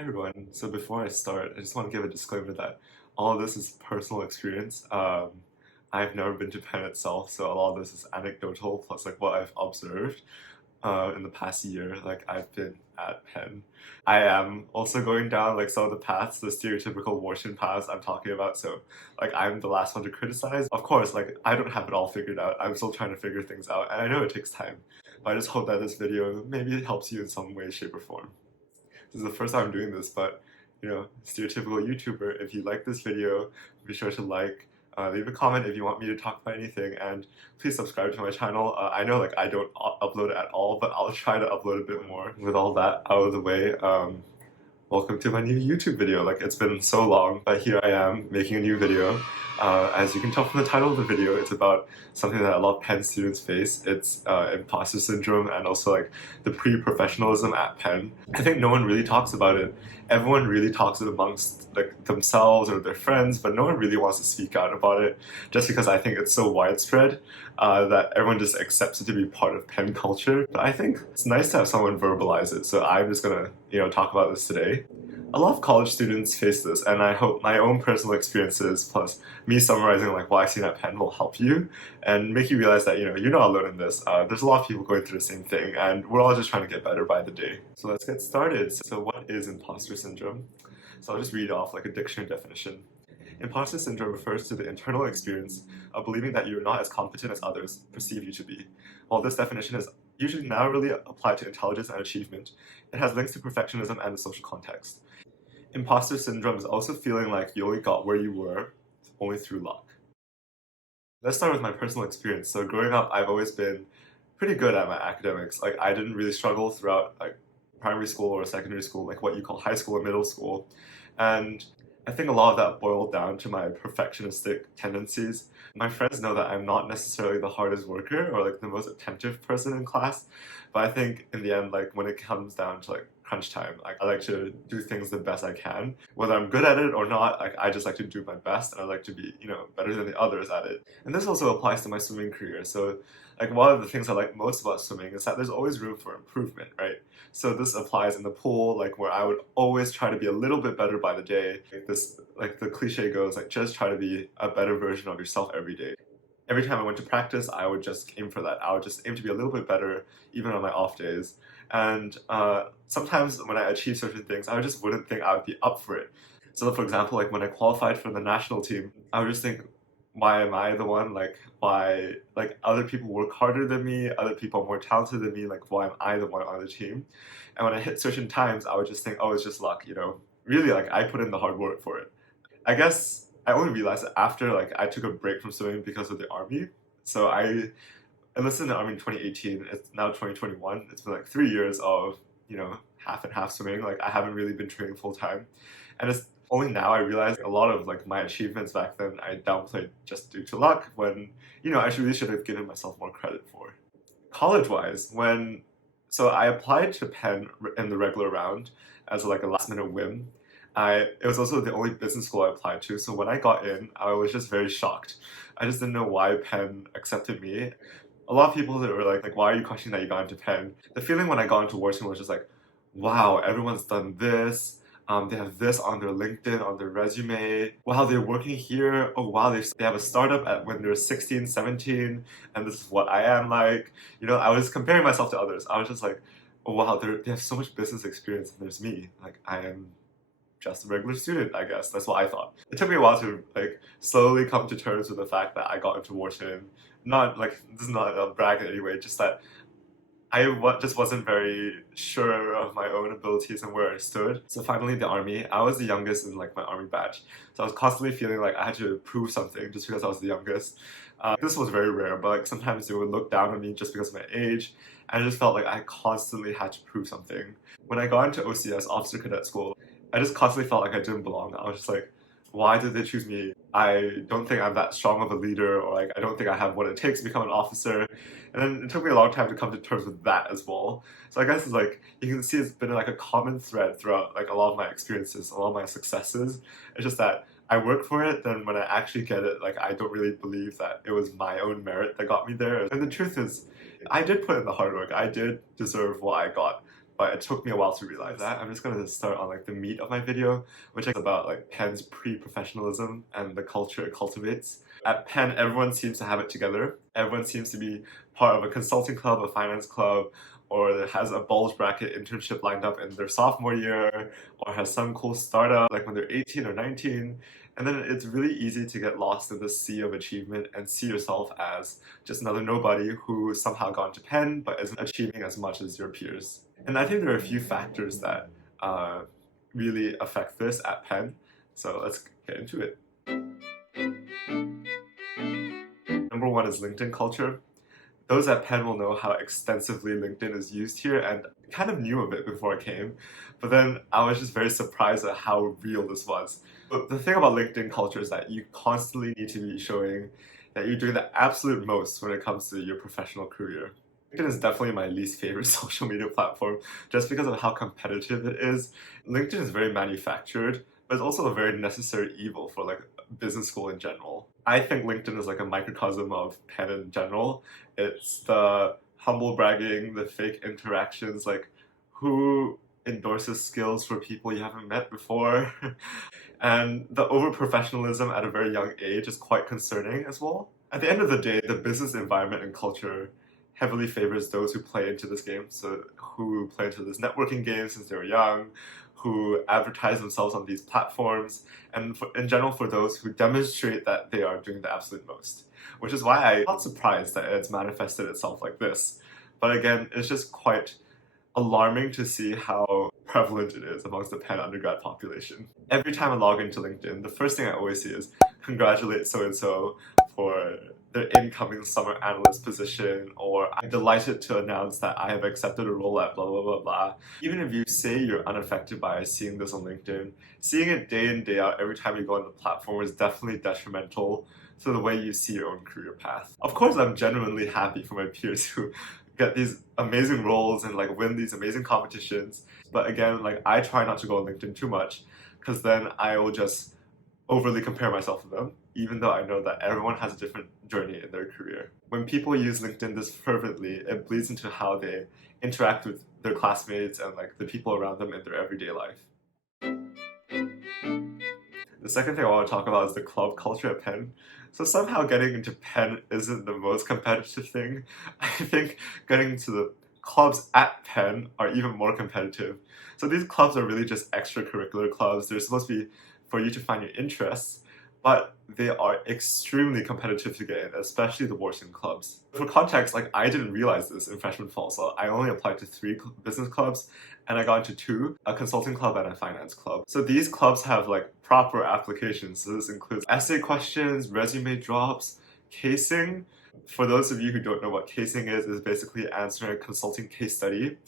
Hi everyone. So before I start, I just want to give a disclaimer that all of this is personal experience. I've never been to Penn itself, so a lot of this is anecdotal plus like what I've observed in the past year. Like I've been at Penn. I am also going down like some of the paths, the stereotypical Wharton paths I'm talking about. So like I'm the last one to criticize. Of course, like I don't have it all figured out. I'm still trying to figure things out, and I know it takes time. But I just hope that this video maybe helps you in some way, shape, or form. This is the first time I'm doing this, but stereotypical YouTuber. If you like this video, be sure to like, leave a comment if you want me to talk about anything, and please subscribe to my channel. I know like I don't upload at all, but I'll try to upload a bit more. With all that out of the way, welcome to my new YouTube video. Like it's been so long, but here I am making a new video. As you can tell from the title of the video, it's about something that a lot of Penn students face. It's imposter syndrome and also like the pre-professionalism at Penn. I think no one really talks about it. Everyone really talks it amongst like themselves or their friends, but no one really wants to speak out about it just because I think it's so widespread that everyone just accepts it to be part of Penn culture. But I think it's nice to have someone verbalize it, so I'm just gonna talk about this today. A lot of college students face this, and I hope my own personal experiences plus me summarizing like what I've seen at Penn will help you and make you realize that you're not alone in this. There's a lot of people going through the same thing, and we're all just trying to get better by the day. So let's get started. So what is imposter syndrome? So I'll just read off like a dictionary definition. Imposter syndrome refers to the internal experience of believing that you're not as competent as others perceive you to be. While this definition is usually narrowly applied to intelligence and achievement, it has links to perfectionism and the social context. Imposter syndrome is also feeling like you only got where you were only through luck. Let's start with my personal experience. So growing up, I've always been pretty good at my academics. Like I didn't really struggle throughout like primary school or secondary school, like what you call high school or middle school. And I think a lot of that boiled down to my perfectionistic tendencies. My friends know that I'm not necessarily the hardest worker or like the most attentive person in class, but I think in the end, like when it comes down to like crunch time, like I like to do things the best I can. Whether I'm good at it or not, like I just like to do my best and I like to be, better than the others at it. And this also applies to my swimming career. So like one of the things I like most about swimming is that there's always room for improvement, right? So this applies in the pool, like where I would always try to be a little bit better by the day. Like the cliche goes, like just try to be a better version of yourself every day. Every time I went to practice, I would just aim for that. I would just aim to be a little bit better, even on my off days. And sometimes when I achieve certain things, I just wouldn't think I would be up for it. So for example, like when I qualified for the national team, I would just think, why am I the one? Like why like other people work harder than me, other people are more talented than me, like why am I the one on the team? And when I hit certain times, I would just think, oh, it's just luck, Really like I put in the hard work for it. I guess I only realized it after like I took a break from swimming because of the army. So I enlisted in the army in 2018. It's now 2021. It's been like 3 years of half and half swimming. Like I haven't really been training full time, and it's only now I realize a lot of like my achievements back then I downplayed just due to luck when I really should have given myself more credit for. College wise, so I applied to Penn in the regular round as like a last minute whim. It was also the only business school I applied to, so when I got in, I was just very shocked. I just didn't know why Penn accepted me. A lot of people that were like, why are you questioning that you got into Penn? The feeling when I got into Wharton was just like, wow, everyone's done this. They have this on their LinkedIn, on their resume. Wow, they're working here. Oh, wow, they have a startup when they're 16, 17, and this is what I am like. I was comparing myself to others. I was just like, oh, wow, they have so much business experience, and there's me. Like, I am just a regular student, I guess. That's what I thought. It took me a while to like slowly come to terms with the fact that I got into Wharton. Not like, this is not a brag in any way, just that just wasn't very sure of my own abilities and where I stood. So finally the army, I was the youngest in like my army batch. So I was constantly feeling like I had to prove something just because I was the youngest. This was very rare, but like sometimes they would look down on me just because of my age. And I just felt like I constantly had to prove something. When I got into OCS, Officer Cadet School, I just constantly felt like I didn't belong. I was just like, why did they choose me? I don't think I'm that strong of a leader, or like I don't think I have what it takes to become an officer. And then it took me a long time to come to terms with that as well. So I guess it's like, you can see it's been like a common thread throughout like a lot of my experiences, a lot of my successes. It's just that I work for it, then when I actually get it, like I don't really believe that it was my own merit that got me there. And the truth is, I did put in the hard work. I did deserve what I got. but it took me a while to realize that. I'm just gonna start on like the meat of my video, which is about like Penn's pre-professionalism and the culture it cultivates. At Penn, everyone seems to have it together. Everyone seems to be part of a consulting club, a finance club, or that has a bulge bracket internship lined up in their sophomore year, or has some cool startup like when they're 18 or 19. And then it's really easy to get lost in the sea of achievement and see yourself as just another nobody who somehow got into Penn but isn't achieving as much as your peers. And I think there are a few factors that really affect this at Penn. So let's get into it. Number one is LinkedIn culture. Those at Penn will know how extensively LinkedIn is used here, and I kind of knew of it before I came, but then I was just very surprised at how real this was. But the thing about LinkedIn culture is that you constantly need to be showing that you're doing the absolute most when it comes to your professional career. LinkedIn is definitely my least favorite social media platform just because of how competitive it is. LinkedIn is very manufactured, but it's also a very necessary evil for like business school in general. I think LinkedIn is like a microcosm of Penn in general. It's the humble bragging, the fake interactions, like who endorses skills for people you haven't met before. And the over-professionalism at a very young age is quite concerning as well. At the end of the day, the business environment and culture heavily favors those who play into this game, so who play into this networking game since they were young, who advertise themselves on these platforms, and in general for those who demonstrate that they are doing the absolute most. Which is why I'm not surprised that it's manifested itself like this. But again, it's just quite alarming to see how prevalent it is amongst the Penn undergrad population. Every time I log into LinkedIn, the first thing I always see is congratulate so-and-so for their incoming summer analyst position, or I'm delighted to announce that I have accepted a role at blah blah blah blah. Even if you say you're unaffected by seeing this on LinkedIn, seeing it day in day out every time you go on the platform is definitely detrimental to the way you see your own career path. Of course, I'm genuinely happy for my peers who get these amazing roles and like win these amazing competitions. But again, like I try not to go on LinkedIn too much because then I will just overly compare myself to them, even though I know that everyone has a different journey in their career. When people use LinkedIn this fervently, it bleeds into how they interact with their classmates and like the people around them in their everyday life. The second thing I want to talk about is the club culture at Penn. So somehow getting into Penn isn't the most competitive thing. I think getting into the clubs at Penn are even more competitive. So these clubs are really just extracurricular clubs. They're supposed to be for you to find your interests, but they are extremely competitive to get in, especially the Wharton clubs. For context, like I didn't realize this in freshman fall, so I only applied to 3 business clubs, and I got into 2, a consulting club and a finance club. So these clubs have like proper applications. So this includes essay questions, resume drops, casing. For those of you who don't know what casing is basically answering a consulting case study.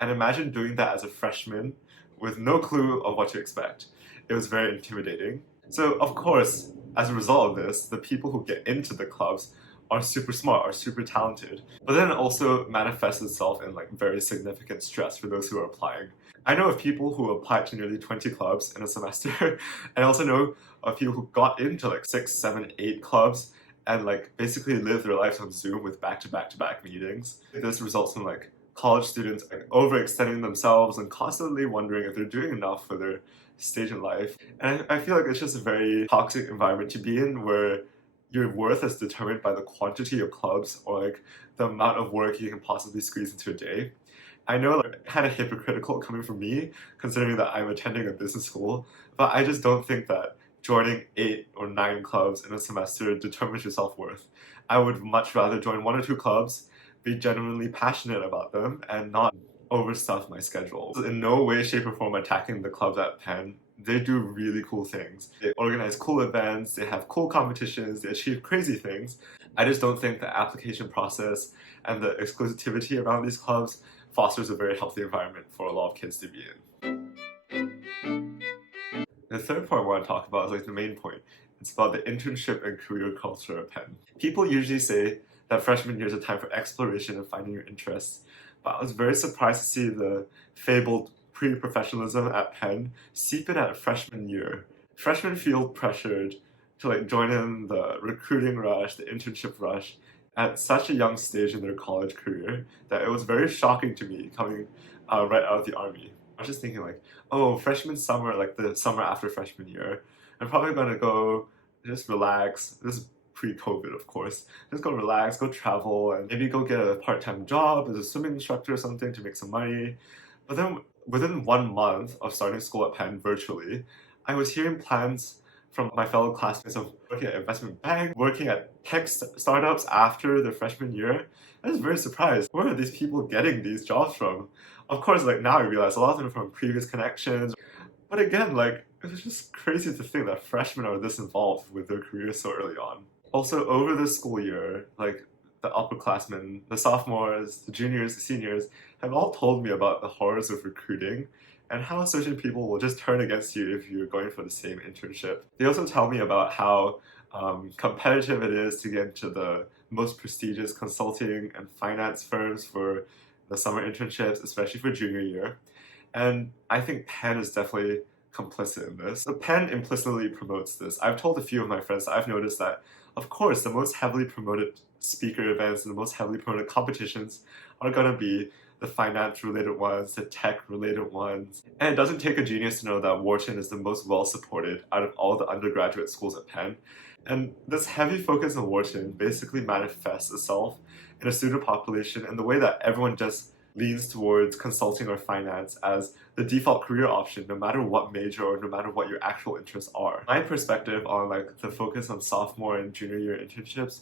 And imagine doing that as a freshman with no clue of what to expect. It was very intimidating. So of course, as a result of this, the people who get into the clubs are super smart, are super talented. But then it also manifests itself in like very significant stress for those who are applying. I know of people who applied to nearly 20 clubs in a semester, and I also know of people who got into like 6, 7, 8 clubs and like basically live their lives on Zoom with back-to-back-to-back meetings. This results in like college students like overextending themselves and constantly wondering if they're doing enough for their stage in life. And I feel like it's just a very toxic environment to be in where your worth is determined by the quantity of clubs or like the amount of work you can possibly squeeze into a day. I know like kind of hypocritical coming from me considering that I'm attending a business school, but I just don't think that joining 8 or 9 clubs in a semester determines your self-worth. I would much rather join 1 or 2 clubs, be genuinely passionate about them, and not overstuff my schedule. In no way, shape, or form attacking the clubs at Penn. They do really cool things. They organize cool events, they have cool competitions, they achieve crazy things. I just don't think the application process and the exclusivity around these clubs fosters a very healthy environment for a lot of kids to be in. The third point I want to talk about is like the main point. It's about the internship and career culture at Penn. People usually say that freshman year is a time for exploration and finding your interests, but I was very surprised to see the fabled pre-professionalism at Penn seep in at freshman year. Freshmen feel pressured to like join in the recruiting rush, the internship rush, at such a young stage in their college career that it was very shocking to me coming right out of the army. I was just thinking like, oh, freshman summer, like the summer after freshman year, I'm probably gonna go just relax. This is pre-COVID, of course. Just go relax, go travel, and maybe go get a part-time job as a swimming instructor or something to make some money. But then within 1 month of starting school at Penn virtually, I was hearing plans from my fellow classmates of working at investment bank, working at tech startups after their freshman year. I was very surprised. Where are these people getting these jobs from? Of course, like now I realize a lot of them are from previous connections. But again, like it was just crazy to think that freshmen are this involved with their careers so early on. Also, over the school year, like the upperclassmen, the sophomores, the juniors, the seniors have all told me about the horrors of recruiting and how certain people will just turn against you if you're going for the same internship. They also tell me about how competitive it is to get into the most prestigious consulting and finance firms for the summer internships, especially for junior year. And I think Penn is definitely complicit in this. So Penn implicitly promotes this. I've told a few of my friends that I've noticed that, of course, the most heavily promoted speaker events and the most heavily promoted competitions are going to be the finance-related ones, the tech-related ones. And it doesn't take a genius to know that Wharton is the most well-supported out of all the undergraduate schools at Penn. And this heavy focus on Wharton basically manifests itself in a student population in the way that everyone just leans towards consulting or finance as the default career option, no matter what major or no matter what your actual interests are. My perspective on like the focus on sophomore and junior year internships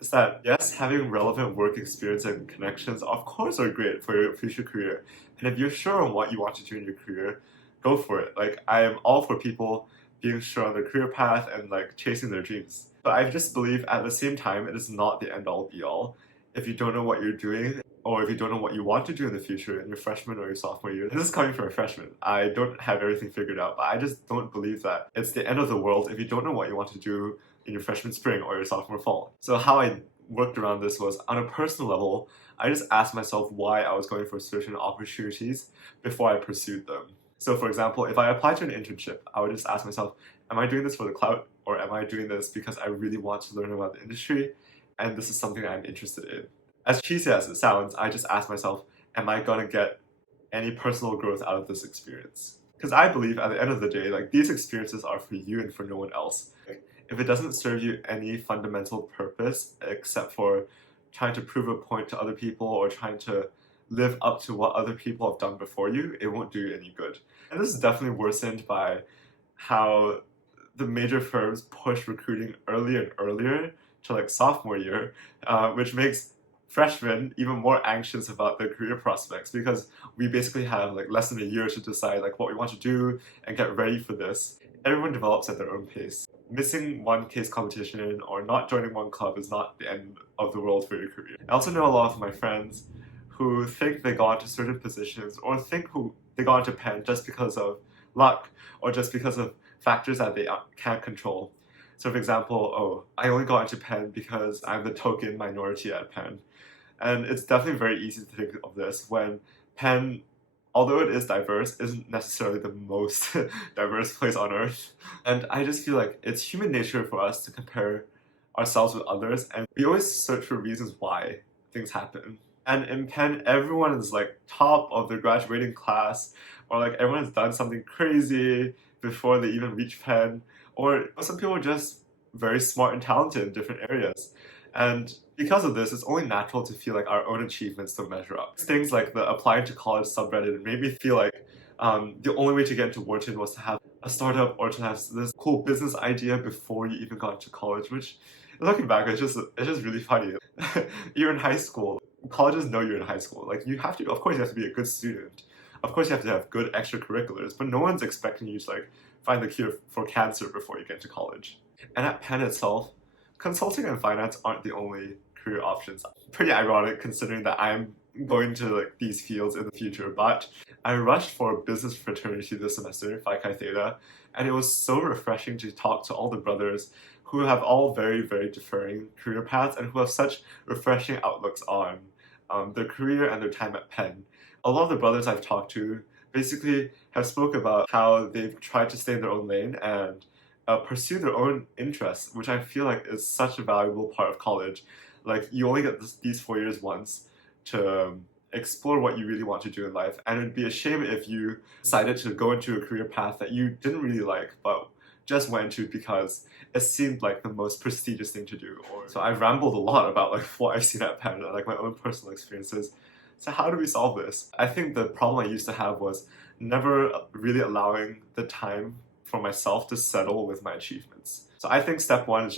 is that yes, having relevant work experience and connections of course are great for your future career. And if you're sure on what you want to do in your career, go for it. Like I am all for people being sure on their career path and like chasing their dreams. But I just believe at the same time it is not the end all be all. If you don't know what you're doing, or if you don't know what you want to do in the future in your freshman or your sophomore year. This is coming from a freshman. I don't have everything figured out, but I just don't believe that it's the end of the world if you don't know what you want to do in your freshman spring or your sophomore fall. So how I worked around this was, on a personal level, I just asked myself why I was going for certain opportunities before I pursued them. So for example, if I applied to an internship, I would just ask myself, am I doing this for the clout, or am I doing this because I really want to learn about the industry and this is something I'm interested in? As cheesy as it sounds, I just ask myself, am I gonna get any personal growth out of this experience? Because I believe at the end of the day, like these experiences are for you and for no one else. If it doesn't serve you any fundamental purpose except for trying to prove a point to other people or trying to live up to what other people have done before you, it won't do you any good. And this is definitely worsened by how the major firms push recruiting earlier and earlier to like sophomore year, which makes freshmen even more anxious about their career prospects because we basically have like less than a year to decide like what we want to do and get ready for this. Everyone develops at their own pace. Missing one case competition or not joining one club is not the end of the world for your career. I also know a lot of my friends who think they got into certain positions or think who they got into Penn just because of luck or just because of factors that they can't control. So for example, oh, I only got into Penn because I'm the token minority at Penn. And it's definitely very easy to think of this when Penn, although it is diverse, isn't necessarily the most diverse place on earth. And I just feel like it's human nature for us to compare ourselves with others, and we always search for reasons why things happen. And in Penn, everyone is like top of their graduating class, or like everyone has done something crazy before they even reach Penn, or some people are just very smart and talented in different areas. And because of this, it's only natural to feel like our own achievements don't measure up. Things like the applying to college subreddit made me feel like the only way to get into Wharton was to have a startup or to have this cool business idea before you even got to college, which looking back, it's just really funny. You're in high school. Colleges know you're in high school. Like you have to, of course you have to be a good student. Of course you have to have good extracurriculars, but no one's expecting you to like find the cure for cancer before you get to college. And at Penn itself, consulting and finance aren't the only career options. Pretty ironic considering that I'm going to like these fields in the future, but I rushed for business fraternity this semester, Phi Chi Theta, and it was so refreshing to talk to all the brothers who have all very, very differing career paths and who have such refreshing outlooks on their career and their time at Penn. A lot of the brothers I've talked to basically have spoke about how they've tried to stay in their own lane and pursue their own interests, which I feel like is such a valuable part of college. Like you only get these 4 years once to explore what you really want to do in life. And it'd be a shame if you decided to go into a career path that you didn't really like, but just went to because it seemed like the most prestigious thing to do. So I've rambled a lot about like what I've seen at Penn and like my own personal experiences. So how do we solve this? I think the problem I used to have was never really allowing the time for myself to settle with my achievements. So I think step one is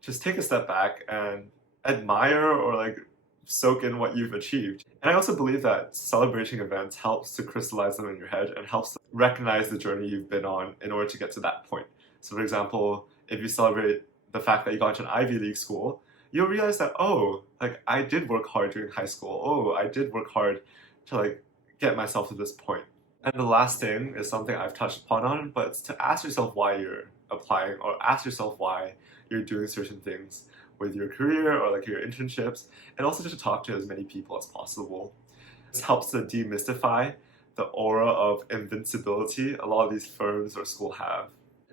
just take a step back and admire or like soak in what you've achieved. And I also believe that celebrating events helps to crystallize them in your head and helps to recognize the journey you've been on in order to get to that point. So for example, if you celebrate the fact that you got into an Ivy League school, you'll realize that, oh, like I did work hard during high school. Oh, I did work hard to like get myself to this point. And the last thing is something I've touched upon on, but it's to ask yourself why you're applying or ask yourself why you're doing certain things with your career or like your internships, and also just to talk to as many people as possible. This helps to demystify the aura of invincibility a lot of these firms or school have.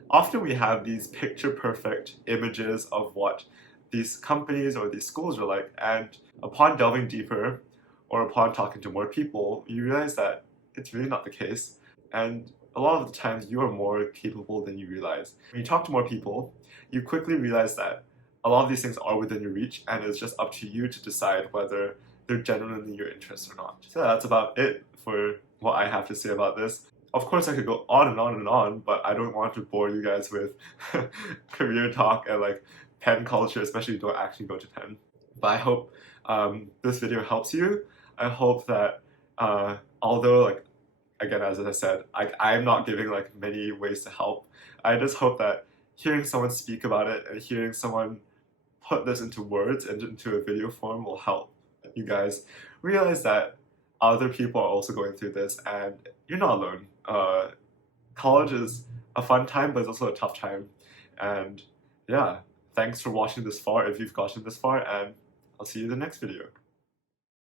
Often we have these picture-perfect images of what these companies or these schools are like, and upon delving deeper or upon talking to more people, you realize that it's really not the case. And a lot of the times you are more capable than you realize. When you talk to more people, you quickly realize that a lot of these things are within your reach, and it's just up to you to decide whether they're genuinely your interest or not. So that's about it for what I have to say about this. Of course, I could go on and on and on, but I don't want to bore you guys with career talk and like Penn culture, especially if you don't actually go to Penn. But I hope this video helps you. I hope that although like, again, as I said, I'm not giving like many ways to help. I just hope that hearing someone speak about it and hearing someone put this into words and into a video form will help you guys realize that other people are also going through this and you're not alone. College is a fun time, but it's also a tough time. And yeah, thanks for watching this far if you've gotten this far, and I'll see you in the next video.